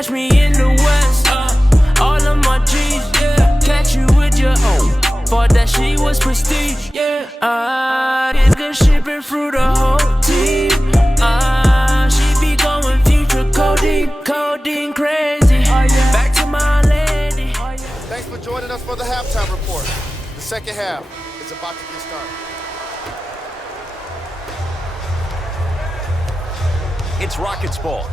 catch me in the West. All of my G's, yeah. Catch you with your own. Thought that she was prestige, yeah. It's good shipping through the whole team. She be going future codeine crazy. Back to my lady. Thanks for joining us for the halftime report. The second half is about to get started. It's Rockets ball.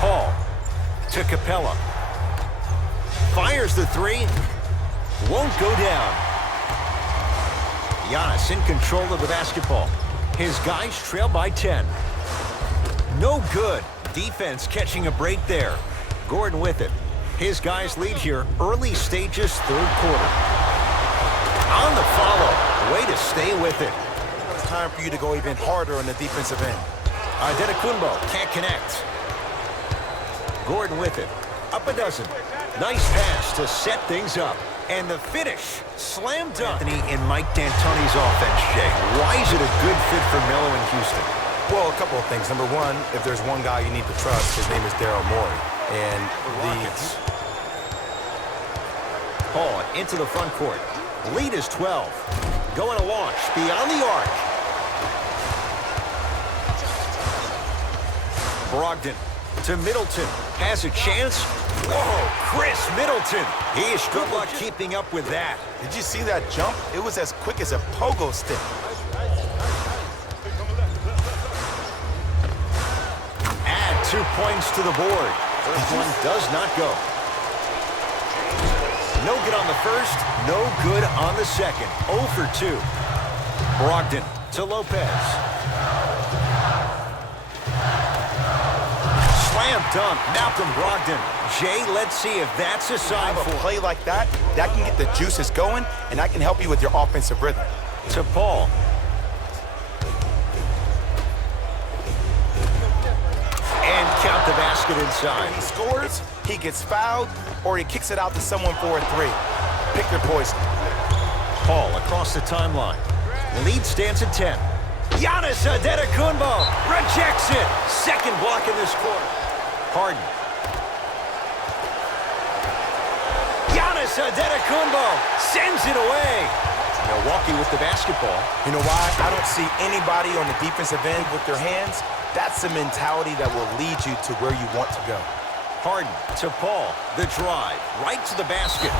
Paul to Capella. Fires the three. Won't go down. Giannis in control of the basketball. His guys trail by 10. No good. Defense catching a break there. Gordon with it. His guys lead here early stages, third quarter. On the follow. Way to stay with it. It's time for you to go even harder on the defensive end. Antetokounmpo can't connect. Gordon with it. Up a dozen. Nice pass to set things up. And the finish. Slam dunk. Anthony and Mike D'Antoni's offense, Jay. Why is it a good fit for Melo in Houston? Well, a couple of things. Number one, if there's one guy you need to trust, his name is Daryl Morey. And Rockets. Paul into the front court. Lead is 12. Going to launch beyond the arc. Brogdon to Middleton. Has a chance. Whoa, Chris Middleton. He is good luck keeping up with that. Did you see that jump? It was as quick as a pogo stick. Add 2 points to the board. First one does not go. No good on the first, no good on the second. 0 for 2. Brogdon to Lopez. Slam dunk, Malcolm Brogdon. Jay, let's see if that's a sign for a play like that. That can get the juices going, and that can help you with your offensive rhythm. To Paul. And count the basket inside. When he scores, he gets fouled, or he kicks it out to someone for a three. Pick your poison. Paul across the timeline. Lead stands at 10. Giannis Antetokounmpo rejects it. Second block in this quarter. Harden. Giannis Antetokounmpo sends it away. Milwaukee with the basketball. You know why? I don't see anybody on the defensive end with their hands. That's the mentality that will lead you to where you want to go. Harden to Paul. The drive. Right to the basket.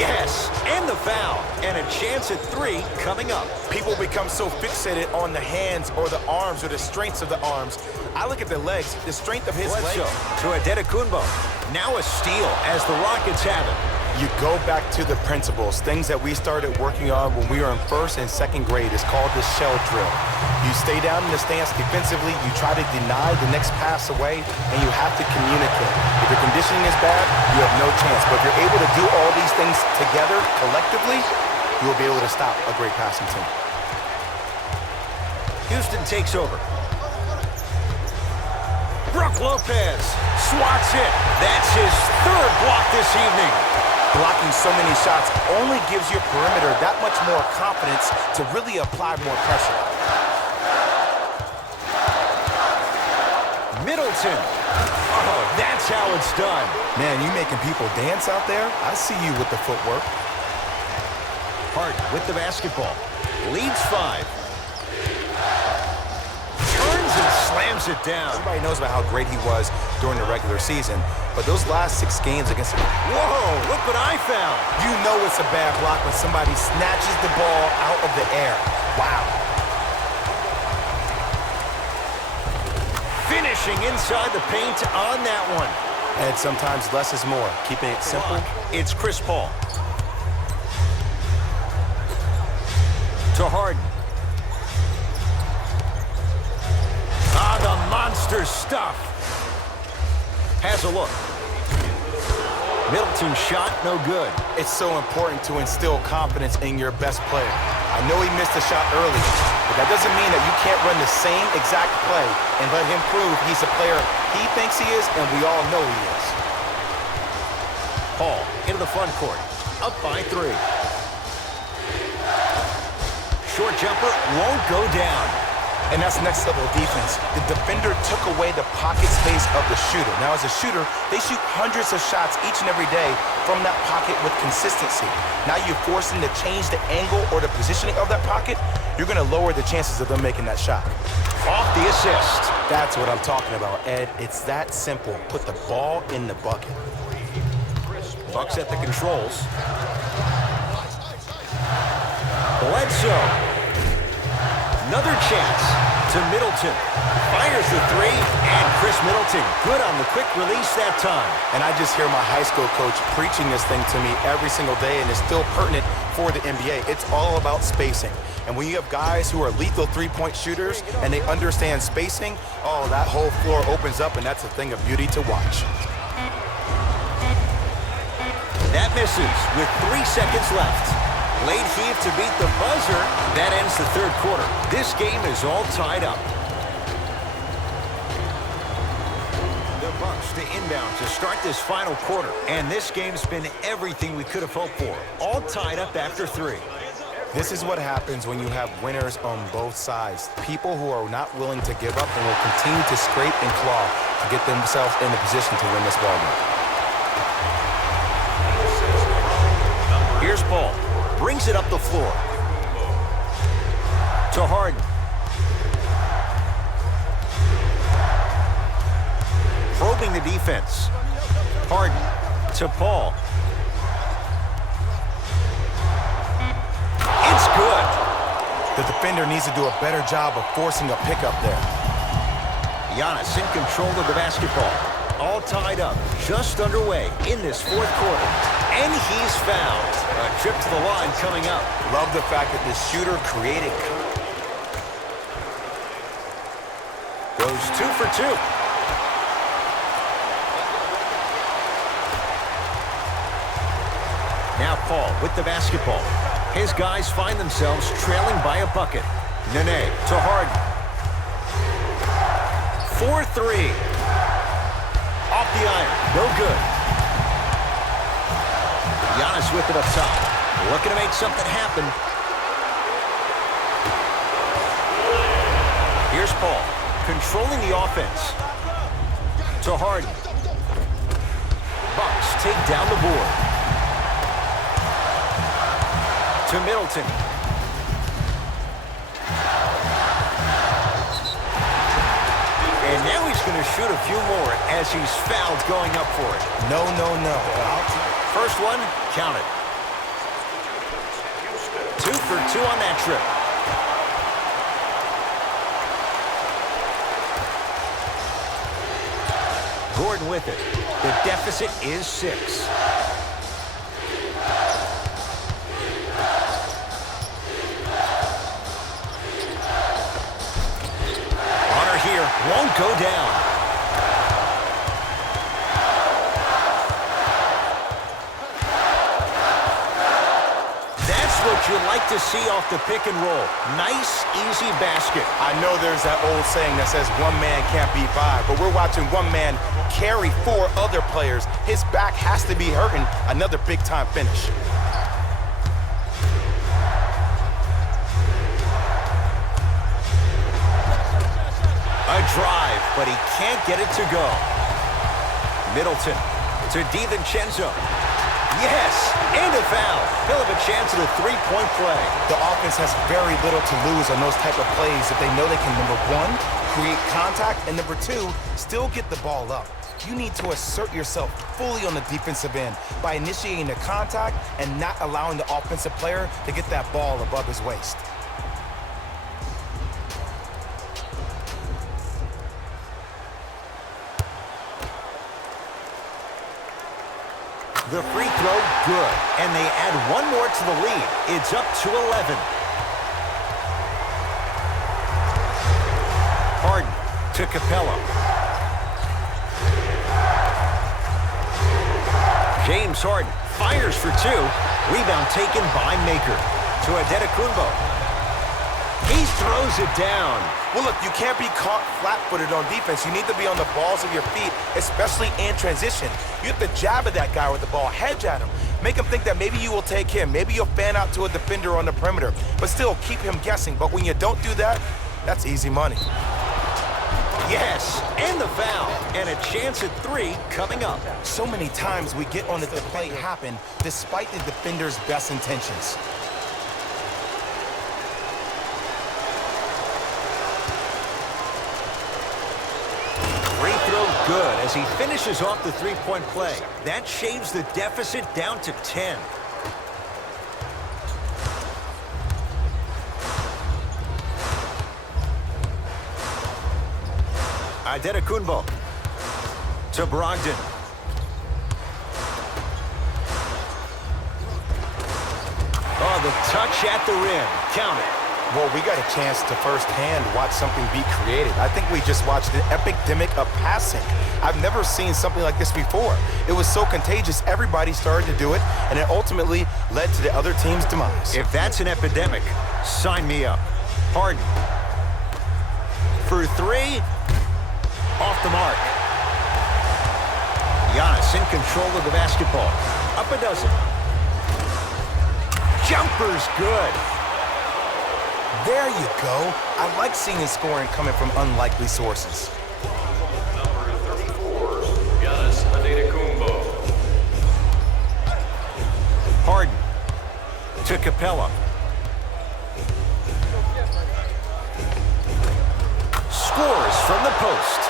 Yes, and the foul. And a chance at 3 coming up. People become so fixated on the hands or the arms or the strengths of the arms. I look at the legs, the strength of his legs. To Antetokounmpo. Now a steal as the Rockets have it. You go back to the principles, things that we started working on when we were in first and second grade. It's called the shell drill. You stay down in the stance defensively, you try to deny the next pass away, and you have to communicate. If your conditioning is bad, you have no chance. But if you're able to do all these things together, collectively, you will be able to stop a great passing team. Houston takes over. Brook Lopez swats it. That's his third block this evening. Blocking so many shots only gives your perimeter that much more confidence to really apply more pressure. Middleton. Oh, that's how it's done. Man, you making people dance out there? I see you with the footwork. Hart with the basketball. Leads 5. Turns and slams it down. Everybody knows about how great he was during the regular season, but those last 6 games against... Whoa, look what I found. You know it's a bad block when somebody snatches the ball out of the air. Wow. Finishing inside the paint on that one. And sometimes less is more. Keeping it simple. It's Chris Paul. To Harden. Ah, the monster stuff. Has a look. Middleton's shot, no good. It's so important to instill confidence in your best player. I know he missed a shot early, but that doesn't mean that you can't run the same exact play and let him prove he's a player he thinks he is, and we all know he is. Paul into the front court. Up by 3. Short jumper won't go down. And that's next level defense. The defender took away the pocket space of the shooter. Now, as a shooter, they shoot hundreds of shots each and every day from that pocket with consistency. Now you force them to change the angle or the positioning of that pocket, you're gonna lower the chances of them making that shot. Off the assist. That's what I'm talking about, Ed. It's that simple. Put the ball in the bucket. Bucks at the controls. Bledsoe. Another chance to Middleton. Fires the three, and Chris Middleton good on the quick release that time. And I just hear my high school coach preaching this thing to me every single day, and it's still pertinent for the NBA. It's all about spacing. And when you have guys who are lethal three-point shooters and they understand spacing, oh, that whole floor opens up, and that's a thing of beauty to watch. That misses with 3 seconds left. Late heave to beat the buzzer. That ends the third quarter. This game is all tied up. The Bucks to inbound to start this final quarter. And this game's been everything we could have hoped for. All tied up after 3. This is what happens when you have winners on both sides. People who are not willing to give up and will continue to scrape and claw to get themselves in a position to win this ball game. Here's Paul. Brings it up the floor. To Harden. Probing the defense. Harden to Paul. It's good. The defender needs to do a better job of forcing a pickup there. Giannis in control of the basketball. All tied up, just underway in this fourth quarter. And he's fouled. A trip to the line coming up. Love the fact that the shooter created. Goes 2 for 2. Now Paul with the basketball. His guys find themselves trailing by a bucket. Nene to Harden. 4-3. Off the iron. No good. Giannis with it up top. Looking to make something happen. Here's Paul. Controlling the offense. To Harden. Bucks take down the board. To Middleton. And now he's going to shoot a few more as he's fouled going up for it. No. First one, counted. 2 for 2 on that trip. Gordon with it. The deficit is 6. Honor here won't go down. What you like to see off the pick and roll. Nice, easy basket. I know there's that old saying that says one man can't beat 5, but we're watching one man carry 4 other players. His back has to be hurting. Another big-time finish. A drive, but he can't get it to go. Middleton to DiVincenzo. Yes, and a foul. He'll have a chance at a 3-point play. The offense has very little to lose on those type of plays if they know they can, number 1, create contact, and number 2, still get the ball up. You need to assert yourself fully on the defensive end by initiating the contact and not allowing the offensive player to get that ball above his waist. The free throw, good. And they add one more to the lead. It's up to 11. Harden to Capella. James Harden fires for 2. Rebound taken by Maker. To Adetokunbo. He throws it down. Well, look, you can't be caught flat-footed on defense. You need to be on the balls of your feet, especially in transition. You have to jab at that guy with the ball, hedge at him. Make him think that maybe you will take him. Maybe you'll fan out to a defender on the perimeter, but still keep him guessing. But when you don't do that, That's easy money. Yes, and the foul. And a chance at 3 coming up. So many times we get on it, the play happen despite the defender's best intentions. Free throw good as he finishes off the three-point play. That shaves the deficit down to 10. Adetokunbo to Brogdon. Oh, the touch at the rim. Count it. Well, we got a chance to firsthand watch something be created. I think we just watched an epidemic of passing. I've never seen something like this before. It was so contagious, everybody started to do it, and it ultimately led to the other team's demise. If that's an epidemic, sign me up. Harden. For 3. Off the mark. Giannis in control of the basketball. Up a dozen. Jumper's good. There you go. I like seeing scoring coming from unlikely sources. Number 34, Giannis Adetokunbo. Harden to Capella. Scores from the post.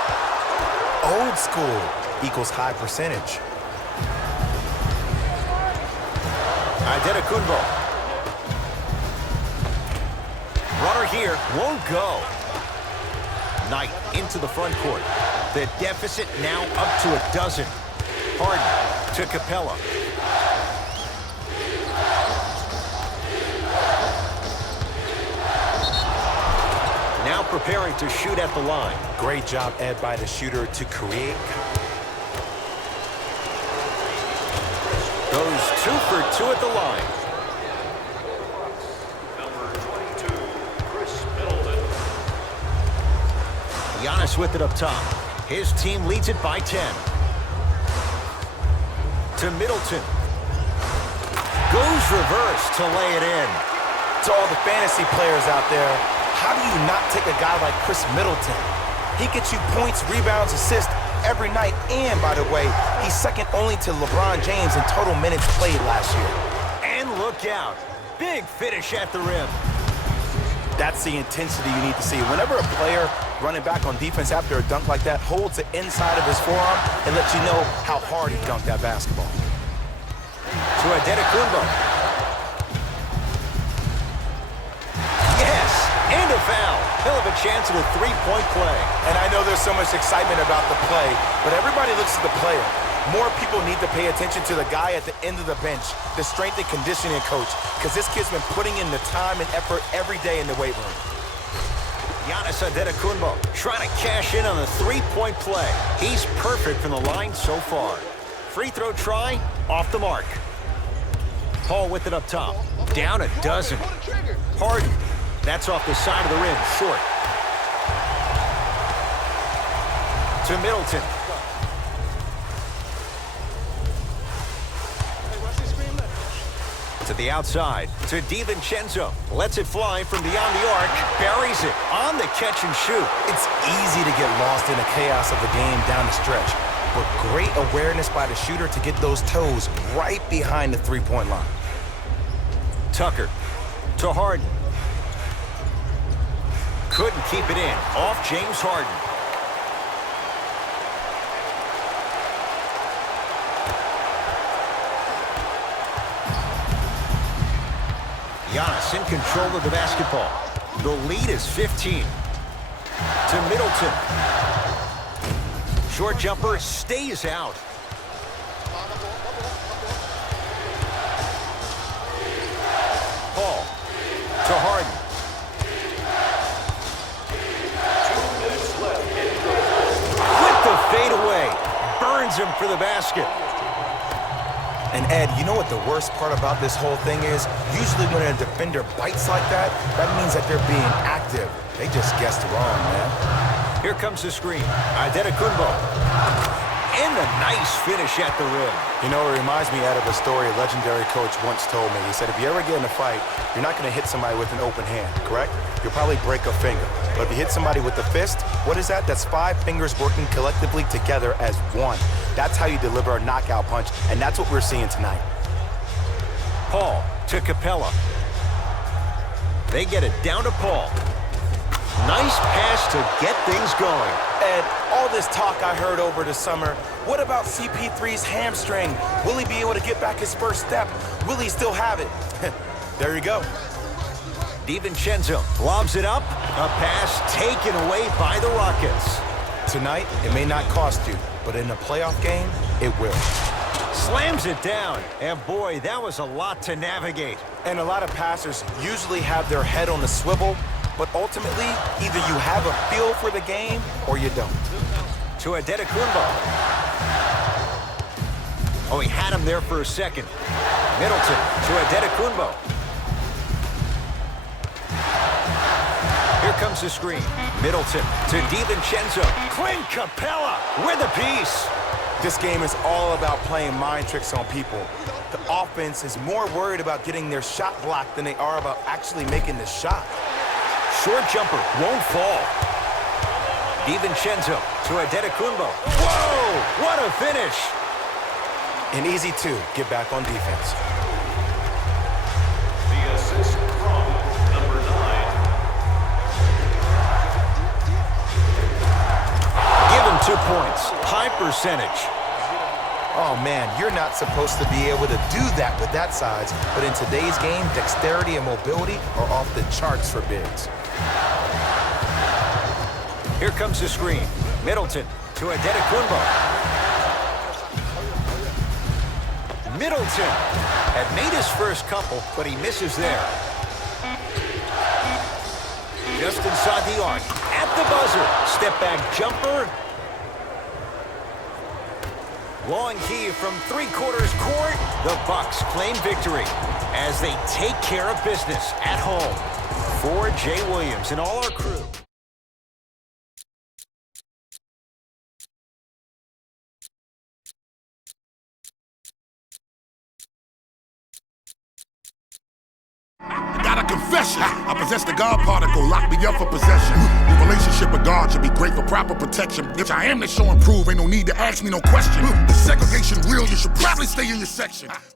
Old school equals high percentage. Adetokunbo. Runner here won't go. Knight into the front court. The deficit now up to a dozen. Harden to Capella. Now preparing to shoot at the line. Great job, Ed, by the shooter to create. Goes 2 for 2 at the line. Number 22, Chris Middleton. Giannis with it up top. His team leads it by 10. To Middleton. Goes reverse to lay it in. To all the fantasy players out there, how do you not take a guy like Chris Middleton? He gets you points, rebounds, assists every night. And, by the way, he's second only to LeBron James in total minutes played last year. And look out. Big finish at the rim. That's the intensity you need to see. Whenever a player running back on defense after a dunk like that holds the inside of his forearm, it lets you know how hard he dunked that basketball. To Adetokunbo. Yes, and a foul. He'll have a chance at a three-point play. And I know there's so much excitement about the play, but everybody looks at the player. More people need to pay attention to the guy at the end of the bench, the strength and conditioning coach, because this kid's been putting in the time and effort every day in the weight room. Giannis Adetokunbo trying to cash in on the three-point play. He's perfect from the line so far. Free throw try, off the mark. Paul with it up top. Down a dozen. Harden. That's off the side of the rim, short. To Middleton. To the outside, to DiVincenzo. Lets it fly from beyond the arc. Buries it on the catch and shoot. It's easy to get lost in the chaos of the game down the stretch, but great awareness by the shooter to get those toes right behind the three-point line. Tucker to Harden. Couldn't keep it in. Off James Harden. Giannis in control of the basketball. The lead is 15. To Middleton. Short jumper stays out. Paul to Harden. 2 minutes left in With the fadeaway. Burns him for the basket. And Ed, you know what the worst part about this whole thing is? Usually when a defender bites like that, that means that they're being active. They just guessed wrong, man. Here comes the screen. Adetokunbo. And a nice finish at the rim. You know, it reminds me out of a story a legendary coach once told me. He said, if you ever get in a fight, you're not going to hit somebody with an open hand, correct? You'll probably break a finger. But if you hit somebody with the fist, what is that? That's 5 fingers working collectively together as one. That's how you deliver a knockout punch, and that's what we're seeing tonight. Paul to Capella. They get it down to Paul. Nice pass to get things going. Ed, all this talk I heard over the summer, what about CP3's hamstring? Will he be able to get back his first step? Will he still have it? There you go. DiVincenzo lobs it up. A pass taken away by the Rockets. Tonight, it may not cost you, but in a playoff game, it will. Slams it down. And boy, that was a lot to navigate. And a lot of passers usually have their head on the swivel, but ultimately, either you have a feel for the game or you don't. To Adetokunbo. Oh, he had him there for a second. Middleton to Adetokunbo. Here comes the screen. Middleton to DiVincenzo. Clint Capella with a piece. This game is all about playing mind tricks on people. The offense is more worried about getting their shot blocked than they are about actually making the shot. Short jumper won't fall. DiVincenzo to Adetokunbo. Whoa, what a finish. And easy to get back on defense. The assist from number 9. Give him 2 points. High percentage. Oh man, you're not supposed to be able to do that with that size, but in today's game, dexterity and mobility are off the charts for bigs. Here comes the screen. Middleton to Adetokunbo. Middleton had made his first couple, but he misses there. Just inside the arc. At the buzzer. Step back jumper. Long heave from 3/4 court. The Bucks claim victory as they take care of business at home. For Jay Williams and all our crew. Got a confession. I possess the God particle. Lock me up for possession. Your relationship with God should be great for proper protection. Bitch, I am the show and prove. Ain't no need to ask me no question. The segregation real. You should probably stay in your section.